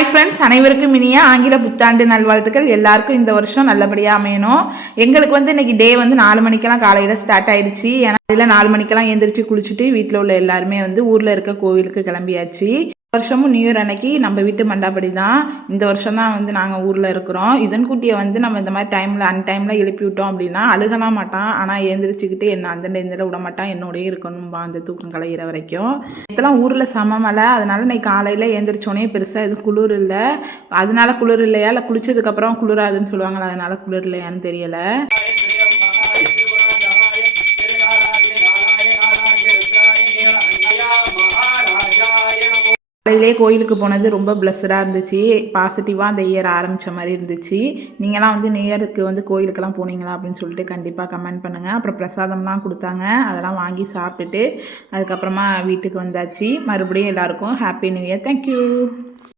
Hi friends, அனைவருக்கும் இனிய ஆங்கில புத்தாண்டு நல்வாழ்த்துக்கள். எல்லாருக்கும் இந்த வருஷம் நல்லபடியாக அமையணும். எங்களுக்கு இன்றைக்கி டே 4 மணிக்கெல்லாம் காலையில் ஸ்டார்ட் ஆகிடுச்சு. ஏன்னா அதில் 4 மணிக்கெல்லாம் எழுந்திரிச்சு குளிச்சுட்டு வீட்டில் உள்ள எல்லாருமே ஊரில் இருக்க கோவிலுக்கு கிளம்பியாச்சு. வருஷமும் நியூ இயர் அன்னைக்கு நம்ம வீட்டு மண்டாப்படி தான். இந்த வருஷம் தான் நாங்கள் ஊரில் இருக்கிறோம். இதன்குட்டியை நம்ம இந்த மாதிரி டைமில் அன்டைமில் எழுப்பி விட்டோம் அப்படின்னா அழுகலாம் மாட்டான். ஆனால் எழுந்திரிச்சிக்கிட்டு என்ன அந்த இதில் விட மாட்டான், என்னோடய இருக்கணும்பா அந்த தூக்கம் கலையிற வரைக்கும். இதெல்லாம் ஊரில் சமமலை, அதனால இன்னைக்கு காலையில் எழுந்திரிச்சோடனே பெருசாக எதுவும் குளிர் இல்லை. அதனால குளிர் இல்லையா இல்லை குளிச்சதுக்கப்புறம் குளிராதுன்னு சொல்லுவாங்களா, அதனால குளிர் இல்லையான்னு தெரியலை. காலையிலே கோயிலுக்கு போனது ரொம்ப பிளஸ்ஸடாக இருந்துச்சு. பாசிட்டிவாக அந்த இயர் ஆரம்பித்த மாதிரி இருந்துச்சு. நீங்களாம் நியூ இயருக்கு கோயிலுக்கெல்லாம் போனீங்களா அப்படின்னு சொல்லிட்டு கண்டிப்பாக கமெண்ட் பண்ணுங்கள். அப்புறம் பிரசாதம்லாம் கொடுத்தாங்க, அதெல்லாம் வாங்கி சாப்பிட்டுட்டு அதுக்கப்புறமா வீட்டுக்கு வந்தாச்சு. மறுபடியும் எல்லாருக்கும் ஹாப்பி நியூ இயர். தேங்க்யூ.